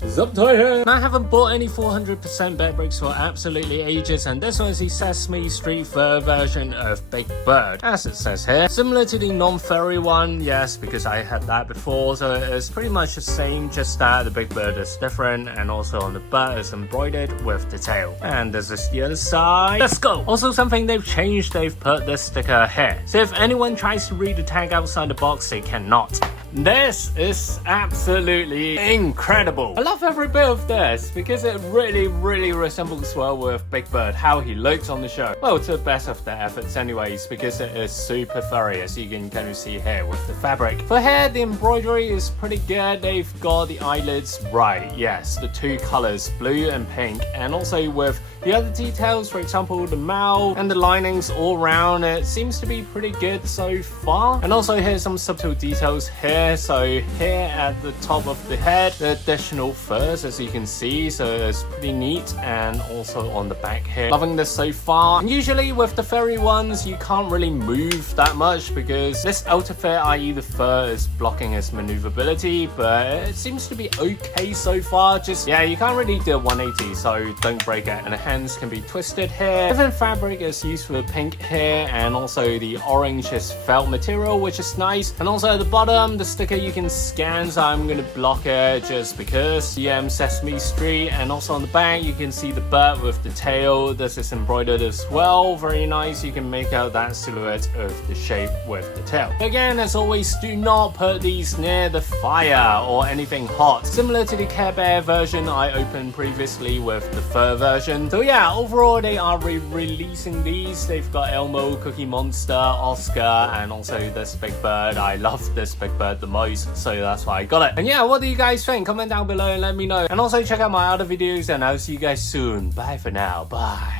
Zuptoy here. I haven't bought any 400% Bearbricks for absolutely ages, and this one is the Sesame Street fur version of Big Bird, as it says here. Similar to the non-furry one, yes, because I had that before, so it's pretty much the same, just that the Big Bird is different, and also on the butt is embroidered with the tail. And this is the other side. Let's go! Also something they've changed, they've put this sticker here. So if anyone tries to read the tag outside the box, they cannot. This is absolutely incredible. I love every bit of this because it really resembles well with Big Bird, how he looks on the show. Well, to the best of their efforts anyways, because it is super furry, as you can kind of see here with the fabric. For here, the embroidery is pretty good. They've got the eyelids right, yes, the two colors, blue and pink, and also with the other details, for example, the mouth and the linings all around, it seems to be pretty good so far. And also here's some subtle details here. So here at the top of the head, the additional furs, as you can see, so it's pretty neat. And also on the back here, loving this so far. And usually with the furry ones, you can't really move that much because this outer fit, i.e. the fur, is blocking his maneuverability, but it seems to be okay so far. Just, yeah, you can't really do a 180, so don't break it. And the hands can be twisted here. Different fabric is used for the pink here, and also the orange is felt material, which is nice. And also at the bottom, the sticker you can scan, so I'm gonna block it just because. Sesame Street. And also on the back you can see the bird with the tail. This is embroidered as well, very nice. You can make out that silhouette of the shape with the tail. Again, as always, do not put these near the fire or anything hot, similar to the Care Bear version I opened previously with the fur version. So yeah, overall they are releasing these. They've got Elmo, Cookie Monster, Oscar, and also this Big Bird. I love this Big Bird the most, so that's why I got it. And yeah, what do you guys think? Comment down below and let me know. And also check out my other videos, and I'll see you guys soon. Bye for now. Bye.